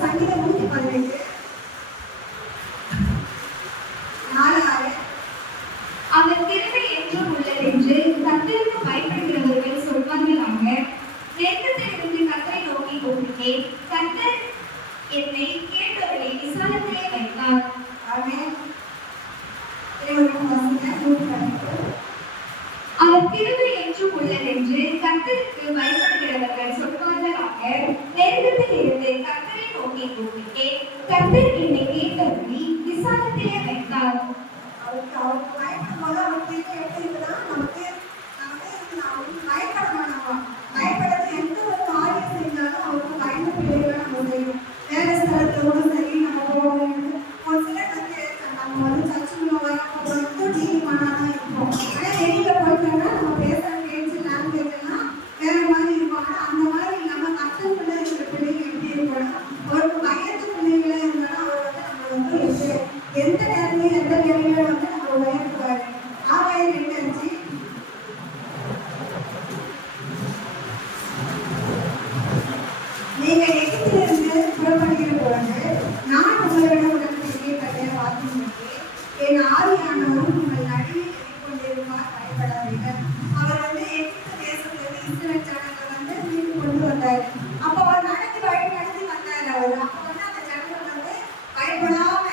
சங்கீதம் 118 என்னை கேட்டவரை விசாலத்திலே வைத்தார். ஆமென். இறைவனுக்கு வாசிக்க அவர் கிருபை என்றும் உள்ளதென்று கர்த்தருக்கு பயப்படுகிறவர்கள் சொல்வார்களாக. நெருக்கத்தில் இருந்து கர்த்தரை நோக்கி கூப்பிட்டேன். கர்த்தர் என்னை கேட்டவரை விசாலத்திலே வைத்தார். அவருக்கு பயப்படும் போது அவருக்கு எப்படி இருக்குன்னா நமக்கு பயப்பட மாட்டோம். பயப்படுறது எந்த ஒரு காரியம் செஞ்சாலும் அவருக்கு பயந்து பிள்ளைகளை நம்ம செய்யும். வேலை ஸ்தலத்துல கூட சரி நம்ம போவோம். ஒரு சிலர் வந்து நம்ம வந்து சர்ச்சுக்குள்ள வரப்போ நீதிமானாதான் இருப்போம். ஆனா வெளியில போயிட்டோம்னா நம்ம பேசுற பேச்சு லாங்குவேஜ் எல்லாம் வேற மாதிரி இருக்கும். ஆனா அந்த மாதிரி இல்லாம கஷ்டப்பட இருக்கிற பிள்ளைங்க எப்படி இருக்கணும், அவருக்கு பயந்து பிள்ளைகளே இருந்தாலும் அவர் வந்து நம்ம வந்து எந்த நேரத்தையும் எந்த வேலையில வந்து நம்ம உயர்த்துவாரு. ஆவாயம் என்னச்சு நீங்க எகிப்திலிருந்து புறப்படுகிற பொழுது நான் உங்களிடம் உடன்படிக்கை கட்டிய வாக்கின்படி என் ஆவியானவர் உங்கள் நடுவில் எதிர்கொண்டிருப்பார், பயப்படாதீர்கள். அவர் வந்து எகிப்து தேசத்திலிருந்து இஸ்ரவேல் ஜனங்களை வந்து மீட்டு கொண்டு வந்தார். அப்போ அவர் நடத்தி வழி நடத்தி வந்தார். அவர் அப்போ வந்து அந்த ஜனங்கள் வந்து பயப்படாம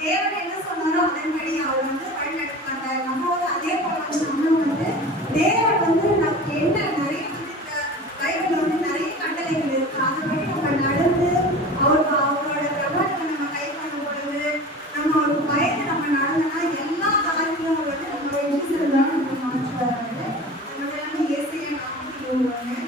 தேவன் என்ன சொன்னாரோ அதன்படி அவர் வந்து வழி நடத்தி வந்தார். நம்ம வந்து அதே போல வந்து நம்மளும் வந்து தேவன் வந்து நமக்கு என்ன நிறைய வந்து பைபிள் வந்து நிறைய கட்டளைகள் இருக்கு. அதன்படி நம்ம நடந்து அவரோட பிரமாணத்தை நம்ம கை பண்ணும் பொழுது நம்ம அவருக்கு பயந்து நம்ம நடந்தோம்னா எல்லா காரியங்களும் வந்து நம்மளோட ஈஸ்வரனால நம்ம மாற்றுவாரு. நம்மளோட வந்து ஏசியை 43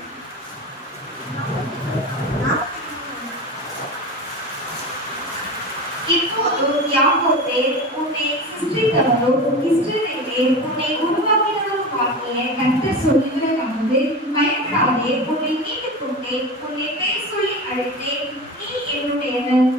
இப்போது யாக்கோபே, உன்னை சிருஷ்டித்தவரும் இஸ்ரவேலே, உன்னை உருவாக்கினவரும் ஆகிய கர்த்தர் சொல்லுகிறதாவது, பயப்படாதே, உன்னை மீட்டுக் கொண்டேன், உன்னை பெயர் சொல்லி அழைத்தேன், நீ என்னுடையவன்.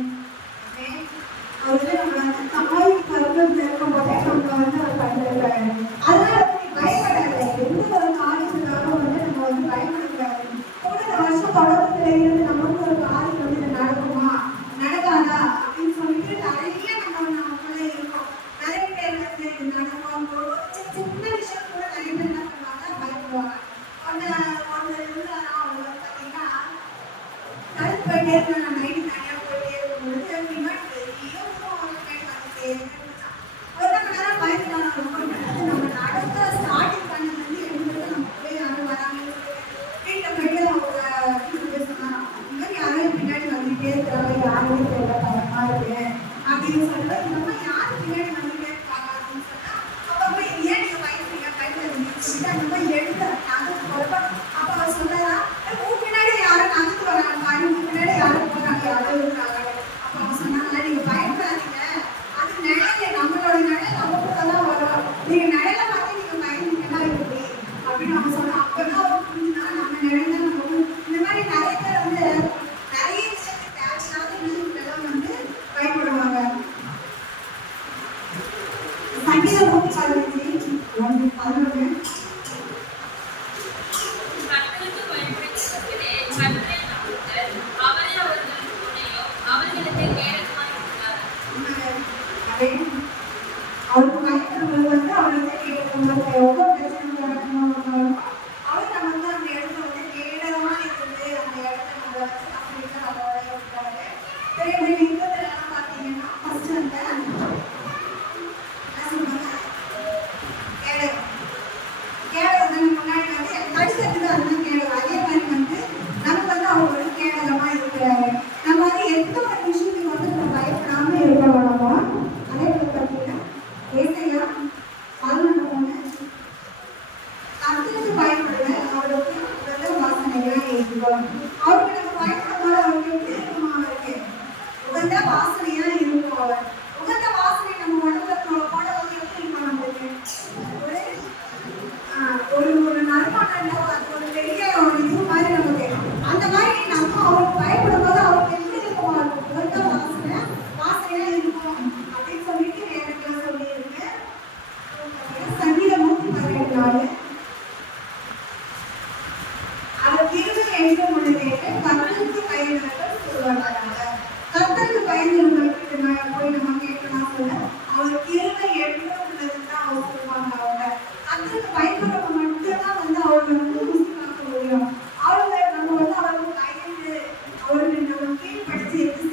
அவரு நம்ம வந்து தாய் கருவில் இருக்கும் போதே நம்ம வந்து அவர் பண்ணிருக்காரு. அதனால பயப்படாது. எந்த ஒரு காரியத்துக்காக வந்து நம்ம வந்து பயப்படக்கூடாது. போன வருஷம் தொடக்கத்துல இருந்து நமக்கு ஒரு காரியம் வந்து இது நடக்குமா நடக்காதா அப்படின்னு சொல்லிட்டு நிறைய நமக்குள்ள இருக்கும். நிறைய பேர் வந்து இது நடக்குமா சின்ன விஷயம் கூட நிறைய பேர் என்ன பண்ணுவாங்க, பயப்படுவாங்க. ஒன்னு இருந்தாரா அவங்க வந்து பார்த்தீங்கன்னா கழுத்து போயிட்டே இருந்தா நான் நைட்டு தனியா போயிட்டே இருக்கும்போது பின்னாடி ஒரு நேரம் பயந்துட்டாங்க. ரொம்ப நம்ம நடக்க ஸ்டார்டிங் பண்ணது வந்து எடுத்து நம்ம போய் யாரும் வராங்கன்னு வீட்டில் போயிட்டு அவங்க வீட்டுக்கு சொன்னாங்க, இந்த மாதிரி யாரும் பின்னாடி வந்துட்டே இருக்கிறாங்க, யாருமே தெரியல, பயமா இருக்கு அப்படின்னு சொல்லிட்டு இந்த மாதிரி யாரும் பின்னாடி வந்துட்டே இருக்காங்க அப்படின்னு சொன்னா அப்போ போய் ஏன் நீங்க பயந்துட்டீங்க பயந்துருந்தீங்கன்னு சொல்லிட்டு அந்த மாதிரி எடுத்து நகர்த்து போறப்ப அப்போ அவர் சொன்னாரா, உன் பின்னாடி யாரும் நகர்த்து வராங்க பாரு, உன் பின்னாடி யாரும் போறாங்க, யாரும் இருக்காங்க. அப்போ அவங்க சொன்னாங்க, நீங்க பயப்படாதீங்க, அது நிழல், நம்மளோட நிழல் நம்ம கூட தான் வரும், நீங்க நிழலை பார்த்து நீங்க பயந்துட்டீங்கன்னா எப்படி அப்படின்னு அவங்க சொன்னாங்க. அப்பதான் அவர் புரிஞ்சுனா நம்ம நிழல் தான் நம்ம. இந்த மாதிரி நிறைய பேர் வந்து நிறைய விஷயத்துக்கு தேவையில்லாத விஷயத்துக்கெல்லாம் வந்து பயப்படுவாங்க. சங்கீதம் 111 அவருக்கு பயப்படுறது வந்து அவருக்கு கேட்கணும். ஒவ்வொரு பிரச்சனை நடக்கணும் அவர் நம்ம வந்து அந்த இடத்துல வந்து கேடமா இருந்து அந்த இடத்துல நம்ம வச்சு அப்படின்னா அவரோட இருக்காரு. பெரிய பெரிய யுத்தத்துல எல்லாம் பார்த்தீங்கன்னா ஃபர்ஸ்ட் அந்த என்ன சொல்லுவாங்க கேடகம். கேடகம் முன்னாடி வந்து தடுக்கிறது அதுதான் கேடகம். அதே மாதிரி வந்து நம்ம வந்து அவர் ஒரு கேடகமா இருக்கிறாரு. நம்ம வந்து எந்த ஒரு விஷயத்துக்கு வந்து நம்ம பயப்படாம இருக்கணும். நம்ம அதே போல பார்த்தீங்கன்னா ஏசையா 11 கர்த்தருக்கு பயப்படுங்க, அவருக்கு உகந்த வாசனையா இருக்கும். அவருக்கு நம்ம பயப்படும் போது அவருக்கு எப்படி இருக்குமா, அவருக்கு உகந்த வாசனையா இருக்கும். அவர் உகந்த வாசனை நம்ம உடம்புல போட வந்து எப்படி இருக்கும், நம்மளுக்கு ஒரு நறுமணம், அது ஒரு பெரிய ஒரு இது மாதிரி நமக்கு. அந்த மாதிரி நம்ம அவருக்கு பயப்படும் போது அவருக்கு எப்படி இருக்கும், அவருக்கு உகந்த வாசனையா இருக்கும் அப்படின்னு சொல்லிட்டு நேரத்தில் சொல்லியிருக்கேன். சங்கீதம் 114 அவர் கிருபை என்றும் உள்ளது, கர்த்தருக்கு பயந்தவர்கள் சொல்வார்களாக. கர்த்தருக்கு பயந்தவர்களுக்கு போய் நம்ம கேட்கலாம் சொல்ல, அவர் கிருபை என்றும் உள்ளதுன்னு தான் அவர் சொல்லுவாங்க. அவங்க கர்த்தருக்கு பயந்தவங்க மட்டும்தான் வந்து அவங்க வந்து முஸ்லிமாக்க முடியும். அவங்க நம்ம வந்து அவருக்கு பயந்து அவருக்கு நம்ம கீழ்படுத்தி எது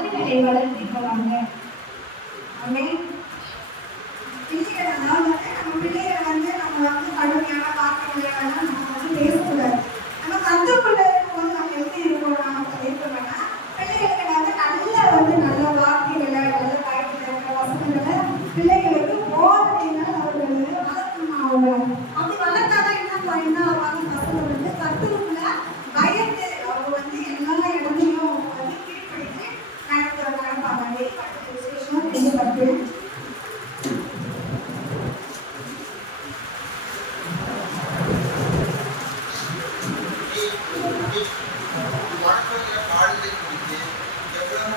அவர்களை வளர்த்திருக்கிறாங்க. ஆமென். பிள்ளைகள் அதாவது நம்ம பிள்ளைகளை நம்ம கடுமையான வார்த்தைகளெல்லாம் நம்ம பேசக்கூடாது. நம்ம கத்துக்குள்ள இருக்கும்போது நம்ம எப்படி இருக்கணும் இருக்கணும்னா பிள்ளைகளுக்கு நல்ல வார்த்தைகளை நல்ல காய்கறிகளை வசனங்களை பிள்ளைகளுக்கு போதனைகள் அவர்கள் வளர்க்கணும். அவங்க அப்படி வளர்த்தாதான் என்ன ஆவாங்க பசங்க கத்துக்குள்ள பயந்து அவங்க எல்லா இடத்துலையும் கீழ்படித்து நடப்பாங்க. வெளிப்பட்ட விசேஷம் வெளிப்பட்டு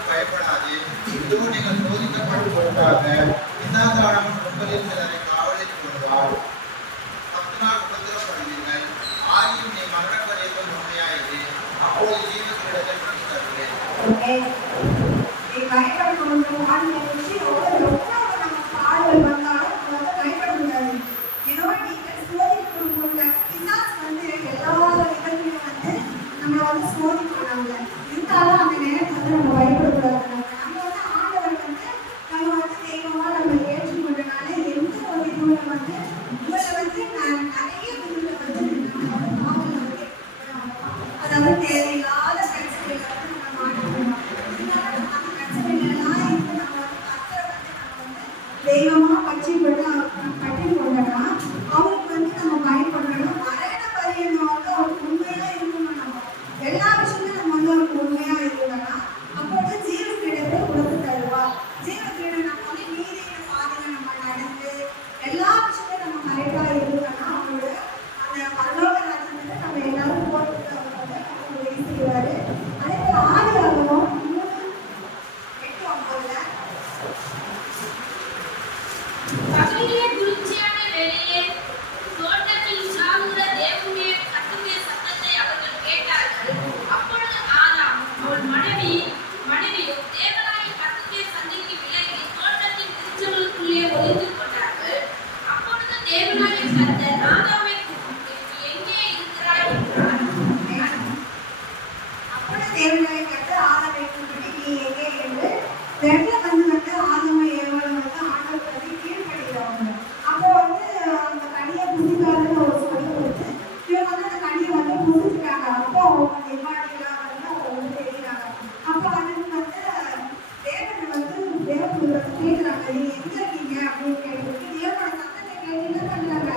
பயப்படாது. இதுவும் நீங்கள் சோதிக்கப்படும் பொருட்டாக இன்னாதானமும் உங்களில் சிலரை காவலில் கொள்வார். 10 நாள் உபத்திரப்படுவீர்கள். ஆகியும் நீ மரணம் வரைக்கும் உண்மையாயிரு. அப்போது ஜீவத்தினிடத்தில் பங்கு தருவேன். நீ பயப்படணும். நம்ம பாடல் வந்தாலும் பயப்பட முடியாது. ஏதோ நீங்கள் சோதிக்கணும். பிசாசு எல்லா இடங்களிலும் நம்மளை சோதிக்கிறாங்க. இருந்தாலும் அந்த நேரத்தில் நம்ம பயப்படக்கூடாது. நம்ம ஆண்டவர் நம்ம தெய்வமா நம்ம ஏற்றுக்கொண்டனால எந்த ஒரு இதுவும் உங்களை நிறைய இதுல நம்ம காவல் அதாவது தேவையில்லாத பிரச்சனைகளை நம்ம மாட்டிக்கிறோம். அந்த பிரச்சனைகள்லாம் நம்ம தெய்வமா பற்றி கொண்டனா அவருக்கு நம்ம பயன்படணும். மரண பரியந்தம் அவருக்கு உண்மையா இருக்கணும். நம்ம எல்லா விஷயத்தையும் நம்ம அவருக்கு உண்மையா இருக்கணும்னா அப்போ ஜீவக்கிரீடத்தை கொடுத்து தருவா. ஜீவக்கிரீடம் நம்ம நீதியில பாதையில நம்ம நடந்து எல்லா விஷயத்தையும் நம்ம கரெக்டா இருக்கணும்னா அவங்களோட அந்த பரலோக ராஜ்யத்தை நம்ம எல்லாரும் போட்டு அவங்க உதவி செய்வாரு. அதே போல ஆதியாகமம் 3:8-9 பகலிலே குளிர்ச்சியான வேளையிலே தோட்டத்தில் சாகுகிற தேவனுடைய கட்டுடைய சத்தத்தை அவர்கள் கேட்டார்கள். அப்பொழுது ஆதாம் அவன் மனைவியும் தேவனாய கர்த்தருடைய சந்நிதிக்கு விலகி தோட்டத்தின் திருச்செவலுக்குள்ளே ஒளிந்து கொண்டார்கள். அப்பொழுது தேவனாய கர்த்தர் ஆதாமை கூப்பிட்டு, நீ எங்கே இருக்கிறாய் என்றார். அப்பொழுது தேவனாய கர்த்தர் ஆதாமை கூப்பிட்டு, நீ எங்கே என்று ஆதாமை ஏவாளும் ஆண்டவருக்கு கீழ்ப்படுகிறாங்க. அப்போ அந்த கனியை புதிக்காதுன்னு ஒரு சொல்லி கொடுத்து இவங்க அந்த கனியை புதிக்கிறாங்க. அப்போ அவங்க நிர்வாகிகளாக அவங்க தெரியுறாங்க. அப்போ தேவன் கேட்குறாங்க, நீ எங்க இருக்கீங்க அப்படின்னு கேட்டு தேவனோட சத்தத்தை கேட்டு என்ன பண்றாங்க,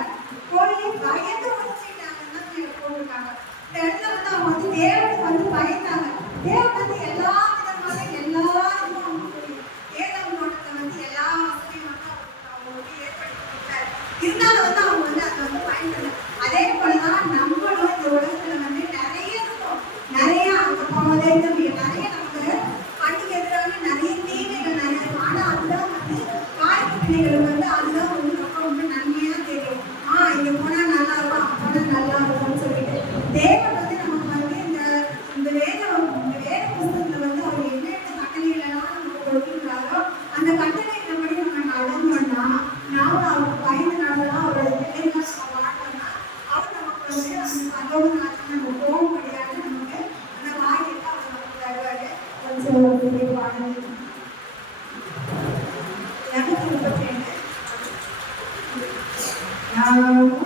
போய் பயந்து முடிச்சுட்டாங்கன்னு போட்டுருக்காங்க. இந்த இடத்துல அவங்க தேவனுக்கு பயந்தாங்க. தேவன் எல்லா விதமான எல்லா எல்லா வசதியும் அவங்களுக்கு ஏற்படுத்தி கொடுத்தாரு. இருந்தாலும் அவங்க அதை பயன்படுத்த. அதே போலதான் நம்மளும் இந்த உலகத்துல நிறைய இருக்கும். நிறைய அங்க போனதே நிறைய நமக்கு கண்ணுக்கு எதிராக நிறைய தீமைகள் நிறைய இருக்கும். ஆனா அதுதான் வாய்ப்பு பிள்ளைகள் அதுதான் ரொம்ப நன்மையா தெரியும். இங்க போனா நல்லா இருக்கும், அங்க போனா நல்லா இருக்கும்னு சொல்லிட்டு தேவன் நமக்கு இந்த வேத புஸ்தகத்துல அவர் என்னென்ன கட்டளைகளெல்லாம் நமக்கு கொடுக்கிறாரோ அந்த கட்டளைகளை நம்ம நடந்தோம்னா நாம அவருக்கு பயந்து நடந்தோம்னா அவரோட பிள்ளைகள் வாழ்ந்தோம்னா அவர் நமக்கு அந்த பரலோக நாட்டில் நம்ம போக முடியாது. நமக்கு அந்த வாய்ப்பை அவர் நமக்கு தருவாரு. கொஞ்சம் பாடல் 232